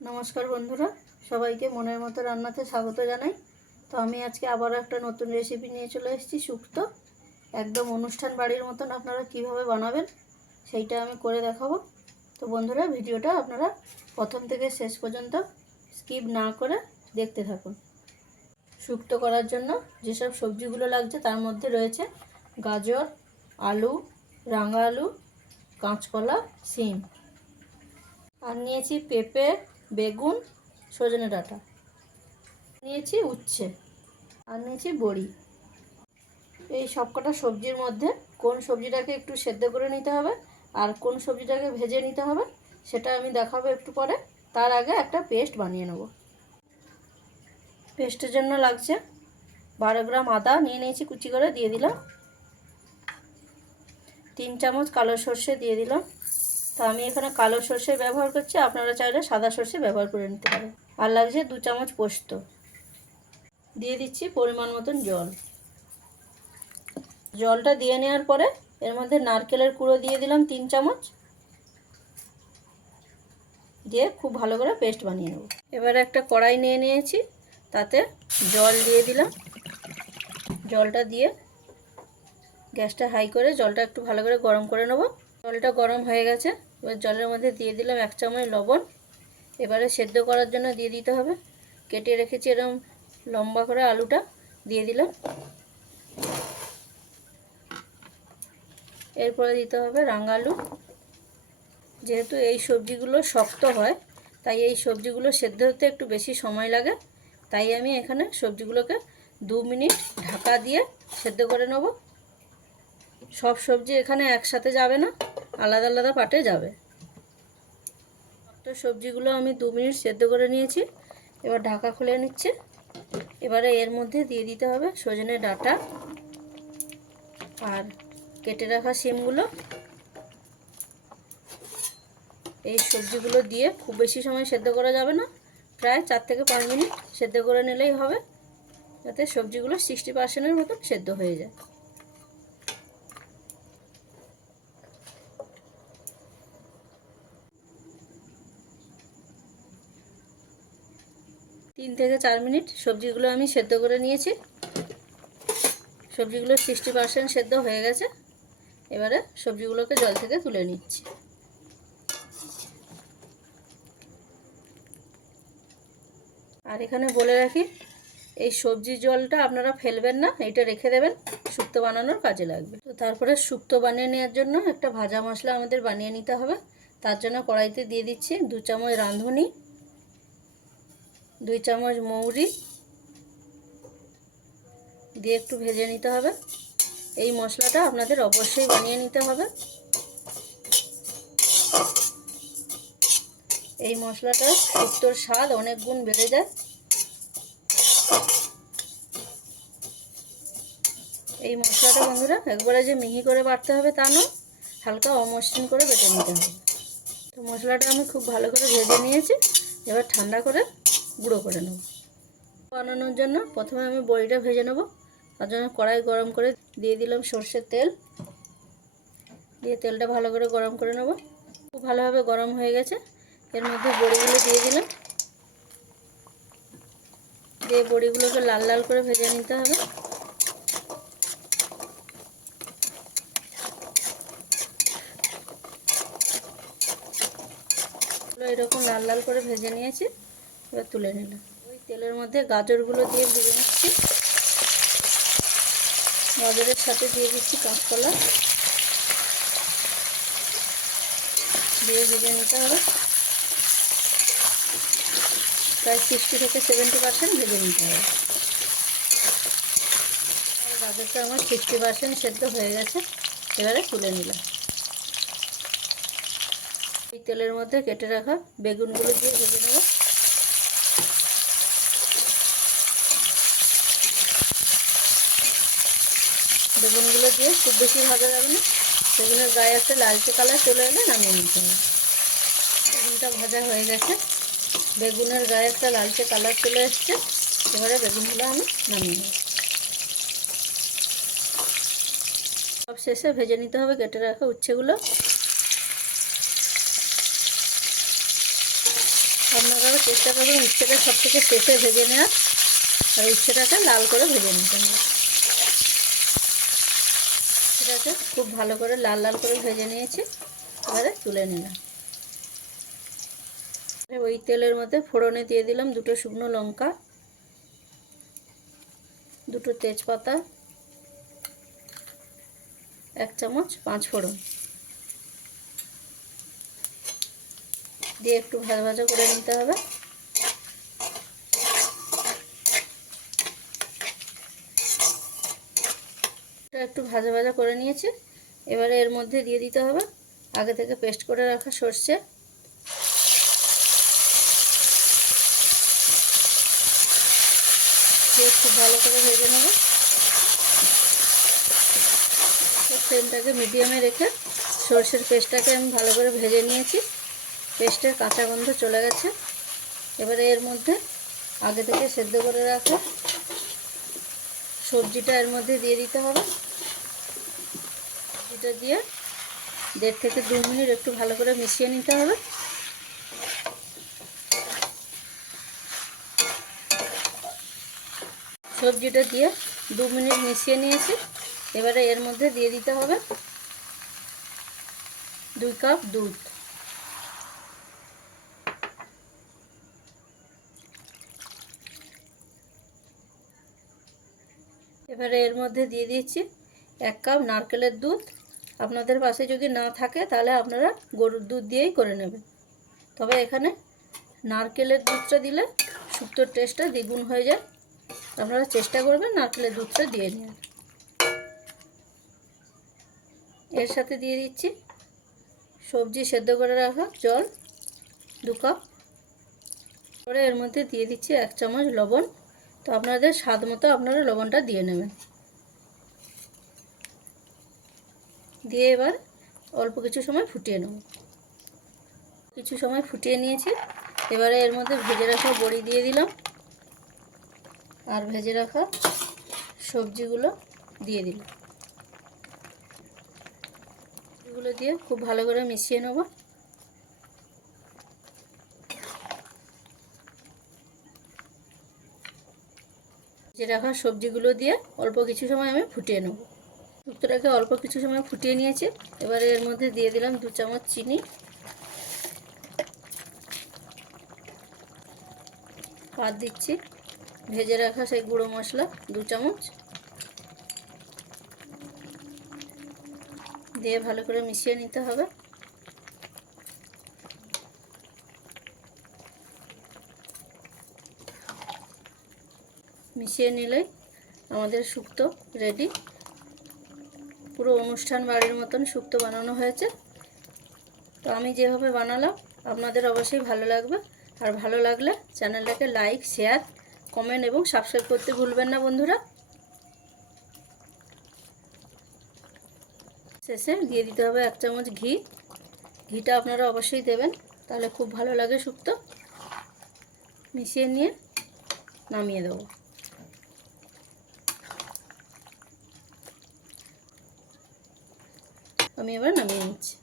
নমস্কার বন্ধুরা, সবাইকে মনের মতো রান্নাতে স্বাগত জানাই। তো আমি আজকে আবারও একটা নতুন রেসিপি নিয়ে চলে এসেছি শুক্তো একদম অনুষ্ঠান বাড়ির মতন আপনারা কীভাবে বানাবেন সেইটা আমি করে দেখাবো। তো বন্ধুরা, ভিডিওটা আপনারা প্রথম থেকে শেষ পর্যন্ত স্কিপ না করে দেখতে থাকুন। শুক্তো করার জন্য যেসব সবজিগুলো লাগছে তার মধ্যে রয়েছে গাজর, আলু, রাঙা আলু, কাঁচকলা, সিম। আর নিয়েছি পেঁপে বেগুন, সজনে ডাঁটা। নিয়েছি উচ্ছে আর নিয়েছি বড়ি। এই সবকটা সবজির মধ্যে কোন সবজিটাকে একটু সেদ্ধ করে নিতে হবে আর কোন সবজিটাকে ভেজে নিতে হবে সেটা আমি দেখাবো একটু পরে। তার আগে একটা পেস্ট বানিয়ে নেব। পেস্টের জন্য লাগছে বারো গ্রাম আদা, নিয়ে নিয়েছি কুচি করে, দিয়ে দিলাম। তিন চামচ কালো সর্ষে দিয়ে দিলাম। তো আমি এখানে কালো সর্ষে ব্যবহার করছি, আপনারা চাইলে সাদা সর্ষে ব্যবহার করে নিতে পারেন। আর লাগছে দু চামচ পোস্ত। দিয়ে দিচ্ছি পরিমাণ মতন জল। জলটা দিয়ে নেওয়ার পরে এর মধ্যে নারকেলের কুড়ো দিয়ে দিলাম তিন চামচ। দিয়ে খুব ভালো করে পেস্ট বানিয়ে নেব। এবারে একটা কড়াই নিয়ে নিয়েছি, তাতে জল দিয়ে দিলাম। জলটা দিয়ে গ্যাসটা হাই করে জলটা একটু ভালো করে গরম করে নেব। জলটা গরম হয়ে গেছে। এবার জলের মধ্যে দিয়ে দিলাম এক চামচ লবণ। এবারে সেদ্ধ করার জন্য দিয়ে দিতে হবে। কেটে রেখেছি এরকম লম্বা করে আলুটা, দিয়ে দিলাম। এরপরে দিতে হবে রাঙালু। যেহেতু এই সবজিগুলো শক্ত হয়, তাই এই সবজিগুলো সেদ্ধ হতে একটু বেশি সময় লাগে। তাই আমি এখানে সবজিগুলোকে দু মিনিট ঢাকা দিয়ে সেদ্ধ করে নেব। সব সবজি এখানে একসাথে যাবে না। আলাদা আলাদা পাটে যাবে। তো সবজিগুলো আমি দু মিনিট সেদ্ধ করে নিয়েছি। এবার ঢাকা খুলে নিচ্ছে। এবারে এর মধ্যে দিয়ে দিতে হবে সজনে ডাটা আর কেটে রাখা সিমগুলো এই সবজিগুলো দিয়ে খুব বেশি সময় সেদ্ধ করা যাবে না। প্রায় চার থেকে পাঁচ মিনিট সেদ্ধ করে নিলেই হবে। যাতে সবজিগুলো সিক্সটি পার্সেন্টের মতো সেদ্ধ হয়ে যায়। তিন থেকে চার মিনিট সবজিগুলো আমি সেদ্ধ করে নিয়েছি। সবজিগুলো সিক্সটি পার্সেন্ট সেদ্ধ হয়ে গেছে। এবারে সবজিগুলোকে জল থেকে তুলে নিচ্ছি। আর এখানে বলে রাখি, এই সবজির জলটা আপনারা ফেলবেন না, এটা রেখে দেবেন শুক্তো বানানোর কাজে লাগবে। তো তারপরে শুক্তো বানিয়ে নেওয়ার জন্য একটা ভাজা মশলা আমাদের বানিয়ে নিতে হবে। তার জন্য কড়াইতে দিয়ে দিচ্ছি দু চামচ রাঁধুনি দুই চামচ মৌরি দিয়ে একটু ভেজে নিতে হবে। এই মশলাটা আপনাদের অবশ্যই বানিয়ে নিতে হবে। এই মশলাটা শুক্তোর স্বাদ অনেক গুণ বেড়ে যায়। এই মশলাটা বন্ধুরা, একবারে যে মিহি করে বাটতে হবে তা নয়, হালকা অমসৃণ করে বেটে নিতে হবে। তো মশলাটা আমি খুব ভালো করে ভেজে নিয়েছি, এবার ঠান্ডা করে গুঁড়ো করে নেব। বানানোর জন্য প্রথমে আমি বড়িটা ভেজে নেব। তার জন্য কড়াই গরম করে দিয়ে দিলাম সর্ষের তেল। দিয়ে তেলটা ভালো করে গরম করে নেব। খুব ভালোভাবে গরম হয়ে গেছে। এর মধ্যে বড়িগুলো দিয়ে দিলাম। দিয়ে বড়িগুলোকে লাল লাল করে ভেজে নিতে হবে। এরকম লাল লাল করে ভেজে নিয়েছি। এবার তুলে নিলাম। ওই তেলের মধ্যে গাজরগুলো দিয়ে ভেজে নিচ্ছি। গাজরের সাথে দিয়ে দিচ্ছি কাঁচকলা। দিয়ে ভেজে নিতে হবে। প্রায় সিক্সটি থেকে সেভেন্টি পার্সেন্ট ভেজে নিতে হবে। গাজরটা আমার সিক্সটি পার্সেন্ট সেদ্ধ হয়ে গেছে। এবারে তুলে নিলাম। এই তেলের মধ্যে কেটে রাখা বেগুনগুলো দিয়ে ভেজে নেব। বেগুনগুলো দিয়ে খুব বেশি ভাজা যাবে না। বেগুনের গায়ে একটা লালচে কালার, চলে এলে নামিয়ে নিতে হবে। বেগুনটা ভাজা হয়ে গেছে। বেগুনের গায়ে একটা লালচে কালার চলে এসছে। এবারে বেগুনগুলো আমি নামিয়ে নেব। সব শেষে ভেজে নিতে হবে, কেটে রাখা উচ্ছেগুলো। আপনারা চেষ্টা করবেন উচ্ছেটা সব থেকে শেষে ভেজে নেওয়ার। আর উচ্ছেটাকে লাল করে ভেজে নিতে হবে। এটাকে খুব ভালো করে লাল লাল করে ভেজে নিয়েছি। এবারে তুলে নিলাম। ওই তেলের মধ্যে ফোড়নে দিয়ে দিলাম দুটো শুকনো লঙ্কা, দুটো তেজপাতা, এক চামচ পাঁচ ফোড়ন। দিয়ে একটু ভাজা ভাজা করে নিতে হবে। একটু ভাজা ভাজা করে নিয়েছি। এবারে এর মধ্যে দিয়ে দিতে হবে আগে থেকে পেস্ট করে রাখা সর্ষে। খুব ভালো করে ভেজে নেব। ফ্লেমটাকে মিডিয়ামে রেখে সর্ষের পেস্টটাকে আমি ভালো করে ভেজে নিয়েছি। পেস্টের কাঁচা গন্ধ চলে গেছে। এবারে এর মধ্যে আগে থেকে সেদ্ধ করে রাখা সবজিটা এর মধ্যে দিয়ে দিতে হবে। সবজিটা দিয়ে দেড় থেকে দু মিনিট একটু ভালো করে মিশিয়ে নিতে হবে। সবজিটা দিয়ে দু মিনিট মিশিয়ে নিয়েছি। এবারে এর মধ্যে দিয়ে দিতে হবে দুই কাপ দুধ। এবারে এর মধ্যে দিয়ে দিয়েছি এক কাপ নারকেলের দুধ। আপনাদের পাশে যদি না থাকে, তাহলে আপনারা গরুর দুধ দিয়েই করে নেবেন। তবে এখানে নারকেলের দুধটা দিলে শুক্তোর টেস্টটা দ্বিগুণ হয়ে যায়। আপনারা চেষ্টা করবেন নারকেলের দুধটা দিয়ে নিন এর সাথে দিয়ে দিচ্ছি সবজি সেদ্ধ করে রাখা জল, দু কাপ। পরে এর মধ্যে দিয়ে দিচ্ছি এক চামচ লবণ। তো আপনাদের স্বাদ মতো আপনারা লবণটা দিয়ে নেবেন। দিয়ে এবার অল্প কিছু সময় ফুটিয়ে নেব। কিছু সময় ফুটিয়ে নিয়েছি। এবারে এর মধ্যে ভেজে রাখা বড়ি দিয়ে দিলাম। আর ভেজে রাখা সবজিগুলো দিয়ে দিলাম। এগুলো দিয়ে খুব ভালো করে মিশিয়ে নেব। ভেজে রাখা সবজিগুলো দিয়ে অল্প কিছু সময় আমি ফুটিয়ে নেব। শুক্তোটাকে অল্প কিছু সময় ফুটিয়ে নিয়েছি। এবারে এর মধ্যে দিয়ে দিলাম দু চামচ চিনি। পাত দিচ্ছি। ভেজে রাখা সেই গুঁড়ো মশলা দু চামচ। দিয়ে ভালো করে মিশিয়ে নিতে হবে। মিশিয়ে নিলেই আমাদের শুক্তো রেডি পুরো অনুষ্ঠান বাড়ির মতন শুক্তো বানানো হয়েছে। তো আমি যেভাবে বানালাম, আপনাদের অবশ্যই ভালো লাগবে। আর ভালো লাগলে চ্যানেলটাকে লাইক, শেয়ার, কমেন্ট এবং সাবস্ক্রাইব করতে ভুলবেন না বন্ধুরা। শেষে দিয়ে দিতে হবে এক চামচ ঘি। ঘিটা আপনারা অবশ্যই দেবেন, তাহলে খুব ভালো লাগে শুক্তো মিশিয়ে নিয়ে নামিয়ে দেবো। আমি এবার নামিয়ে নিচ্ছি।